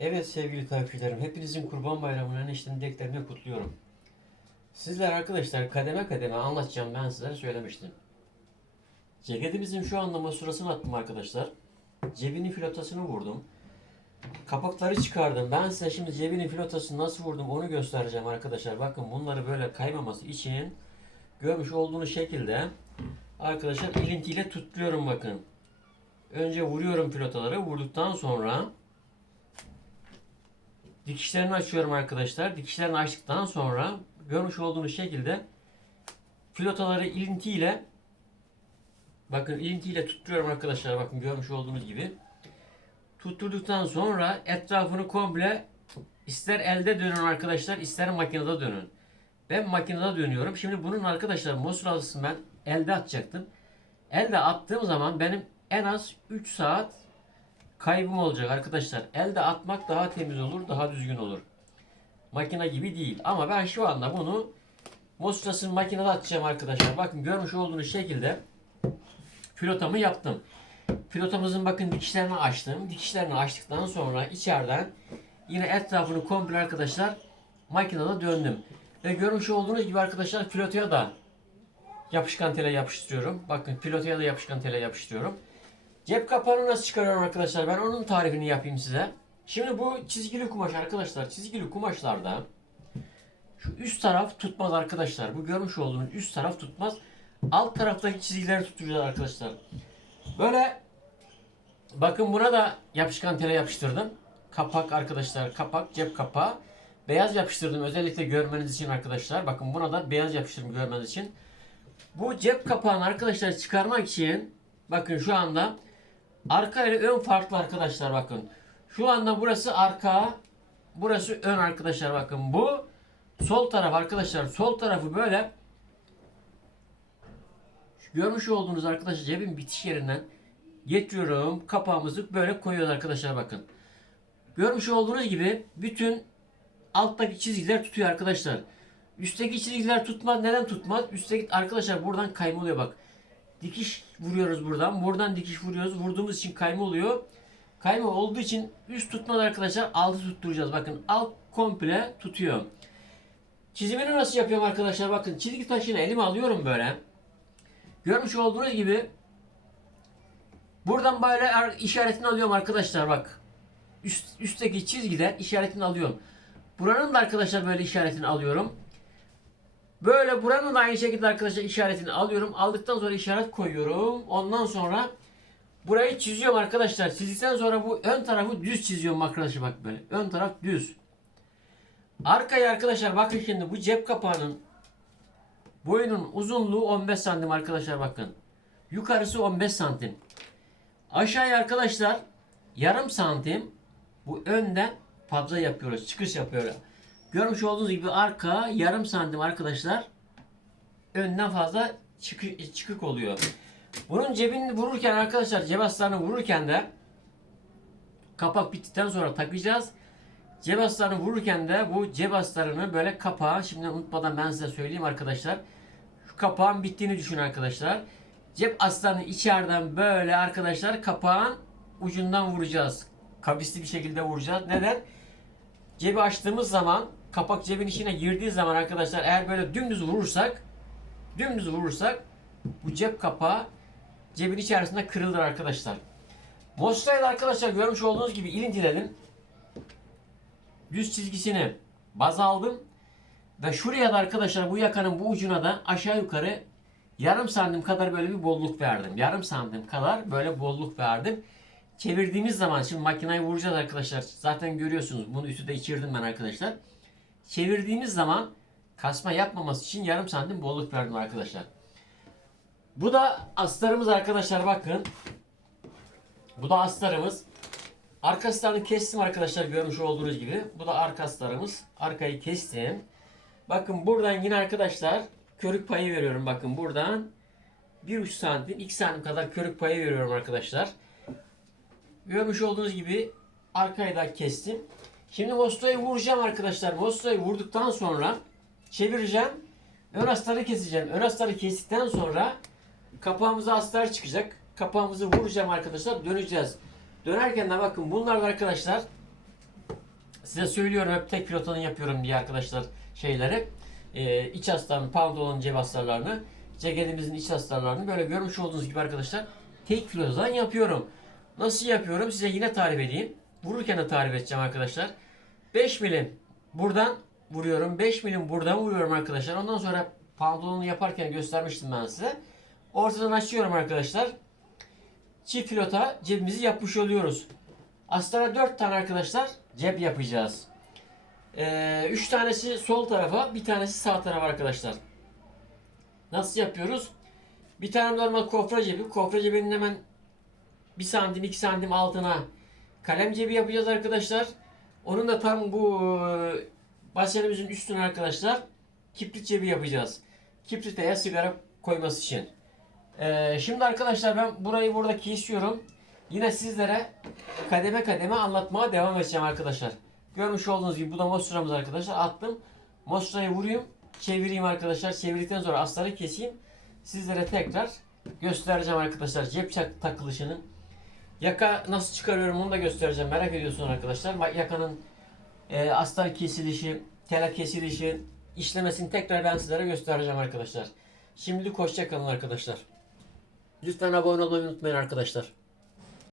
Evet sevgili takipçilerim, hepinizin Kurban Bayramı'nın enişten dileklerini kutluyorum. Sizler arkadaşlar kademe kademe anlatacağım ben sizlere söylemiştim. Ceketimizin şu anda masurasını attım arkadaşlar. Cebinin filotasını vurdum. Kapakları çıkardım. Ben size şimdi cebinin filotasını nasıl vurdum onu göstereceğim arkadaşlar. Bakın bunları böyle kaymaması için görmüş olduğunuz şekilde arkadaşlar ilintiyle tutturuyorum bakın. Önce vuruyorum filotaları. Vurduktan sonra Dikişlerini açıyorum arkadaşlar. Dikişlerini açtıktan sonra görmüş olduğunuz şekilde filotaları ilintiyle bakın ilintiyle tutturuyorum arkadaşlar. Bakın görmüş olduğunuz gibi. Tutturduktan sonra etrafını komple ister elde dönün arkadaşlar ister makinede dönün. Ben makinede dönüyorum. Şimdi bunun arkadaşlar Mosuralısını ben elde atacaktım. Elde attığım zaman benim en az 3 saat kaybım olacak arkadaşlar. Elde atmak daha temiz olur, daha düzgün olur. Makine gibi değil. Ama ben şu anda bunu Mostras'ın makinede atacağım arkadaşlar. Bakın görmüş olduğunuz şekilde filotamı yaptım. Filotamızın bakın dikişlerini açtım. Dikişlerini açtıktan sonra içeriden yine etrafını komple arkadaşlar makinede döndüm. Ve görmüş olduğunuz gibi arkadaşlar filotaya da yapışkan tele yapıştırıyorum. Bakın filotaya da yapışkan tele yapıştırıyorum. Cep kapağını nasıl çıkarıyorum arkadaşlar? Ben onun tarifini yapayım size. Şimdi bu çizgili kumaş arkadaşlar. Çizgili kumaşlarda şu üst taraf tutmaz arkadaşlar. Bu görmüş olduğunuz üst taraf tutmaz. Alt taraftaki çizgileri tutacağız arkadaşlar. Böyle bakın buna da yapışkan tele yapıştırdım. Kapak arkadaşlar. Kapak cep kapağı. Beyaz yapıştırdım özellikle görmeniz için arkadaşlar. Bakın buna da beyaz yapıştırdım görmeniz için. Bu cep kapağını arkadaşlar çıkarmak için bakın şu anda Arka ile ön farklı arkadaşlar bakın. Şu anda burası arka, burası ön arkadaşlar bakın. Bu sol taraf arkadaşlar. Sol tarafı böyle görmüş olduğunuz arkadaşlar cebin bitiş yerinden getiriyorum. Kapağımızı böyle koyuyoruz arkadaşlar bakın. Görmüş olduğunuz gibi bütün alttaki çizgiler tutuyor arkadaşlar. Üstteki çizgiler tutmaz. Neden tutmaz? Üstteki arkadaşlar buradan kayma oluyor bak. Dikiş vuruyoruz buradan. Buradan dikiş vuruyoruz. Vurduğumuz için kayma oluyor. Kayma olduğu için üst tutmadı arkadaşlar. Altı tutturacağız. Bakın alt komple tutuyor. Çizimini nasıl yapıyorum arkadaşlar? Bakın çizgi taşını elime alıyorum böyle. Görmüş olduğunuz gibi buradan böyle işaretini alıyorum arkadaşlar bak. Üst, üstteki çizgiden işaretini alıyorum. Buranın da arkadaşlar böyle işaretini alıyorum. Böyle buranın da aynı şekilde arkadaşlar işaretini alıyorum. Aldıktan sonra işaret koyuyorum. Ondan sonra burayı çiziyorum arkadaşlar. Çizdikten sonra bu ön tarafı düz çiziyorum arkadaşlar bak böyle. Ön taraf düz. Arkaya arkadaşlar bakın şimdi bu cep kapağının boyunun uzunluğu 15 santim arkadaşlar bakın. Yukarısı 15 santim. Aşağıya arkadaşlar yarım santim bu önden fazla yapıyoruz. Çıkış yapıyoruz. Görmüş olduğunuz gibi arka yarım santim arkadaşlar önden fazla çıkı- çıkık oluyor. Bunun cebini vururken arkadaşlar cep aslarını vururken de kapak bittikten sonra takacağız. Cep aslarını vururken de bu cep aslarını böyle kapağı şimdi unutmadan ben size söyleyeyim arkadaşlar. Şu kapağın bittiğini düşünün arkadaşlar. Cep aslarını içeriden böyle arkadaşlar kapağın ucundan vuracağız. Kavisli bir şekilde vuracağız. Neden? Cebi açtığımız zaman kapak cebin içine girdiği zaman arkadaşlar eğer böyle dümdüz vurursak dümdüz vurursak bu cep kapağı cebin içerisinde kırılır arkadaşlar. Mostrayla arkadaşlar görmüş olduğunuz gibi ilintiledim. Düz çizgisini baz aldım. Ve şuraya da arkadaşlar bu yakanın bu ucuna da aşağı yukarı yarım santim kadar böyle bir bolluk verdim. Yarım santim kadar böyle bolluk verdim. Çevirdiğimiz zaman şimdi makinayı vuracağız arkadaşlar. Zaten görüyorsunuz bunu üstü de içirdim ben arkadaşlar. Çevirdiğimiz zaman kasma yapmaması için yarım santim bolluk verdim arkadaşlar. Bu da astarımız arkadaşlar bakın. Bu da astarımız. Arka astarını kestim arkadaşlar görmüş olduğunuz gibi. Bu da arka astarımız. Arkayı kestim. Bakın buradan yine arkadaşlar körük payı veriyorum. Bakın buradan 1,5 santim 2 santim kadar körük payı veriyorum arkadaşlar. Görmüş olduğunuz gibi arkayı da kestim. Şimdi Mosto'yu vuracağım arkadaşlar. Mosto'yu vurduktan sonra çevireceğim. Ön astarı keseceğim. Ön astarı kestikten sonra kapağımıza astar çıkacak. Kapağımızı vuracağım arkadaşlar. Döneceğiz. Dönerken de bakın bunlar da arkadaşlar size söylüyorum hep tek pilotanın yapıyorum diye arkadaşlar şeyleri. Ee, iç astarını, pantolonun cep astarlarını, ceketimizin iç astarlarını böyle görmüş olduğunuz gibi arkadaşlar tek pilotadan yapıyorum. Nasıl yapıyorum size yine tarif edeyim. Vururken de tarif edeceğim arkadaşlar. 5 milim buradan vuruyorum. 5 milim buradan vuruyorum arkadaşlar. Ondan sonra pantolonu yaparken göstermiştim ben size. Ortadan açıyorum arkadaşlar. Çift pilota cebimizi yapmış oluyoruz. Astara 4 tane arkadaşlar cep yapacağız. 3 tanesi sol tarafa, bir tanesi sağ tarafa arkadaşlar. Nasıl yapıyoruz? Bir tane normal kofra cebi. Kofra cebinin hemen 1 santim 2 santim altına kalem cebi yapacağız arkadaşlar. Onun da tam bu e, basenimizin üstüne arkadaşlar kibrit cebi yapacağız. Kibrit veya sigara koyması için. Ee, şimdi arkadaşlar ben burayı burada kesiyorum. Yine sizlere kademe kademe anlatmaya devam edeceğim arkadaşlar. Görmüş olduğunuz gibi bu da mostramız arkadaşlar. Attım. Mostrayı vurayım. Çevireyim arkadaşlar. Çevirdikten sonra astarı keseyim. Sizlere tekrar göstereceğim arkadaşlar. Cep çak- takılışını. Yaka nasıl çıkarıyorum onu da göstereceğim. Merak ediyorsunuz arkadaşlar. Bak Yakanın e, astar kesilişi, tela kesilişi, işlemesini tekrar ben sizlere göstereceğim arkadaşlar. Şimdilik hoşça kalın arkadaşlar. Lütfen abone olmayı unutmayın arkadaşlar.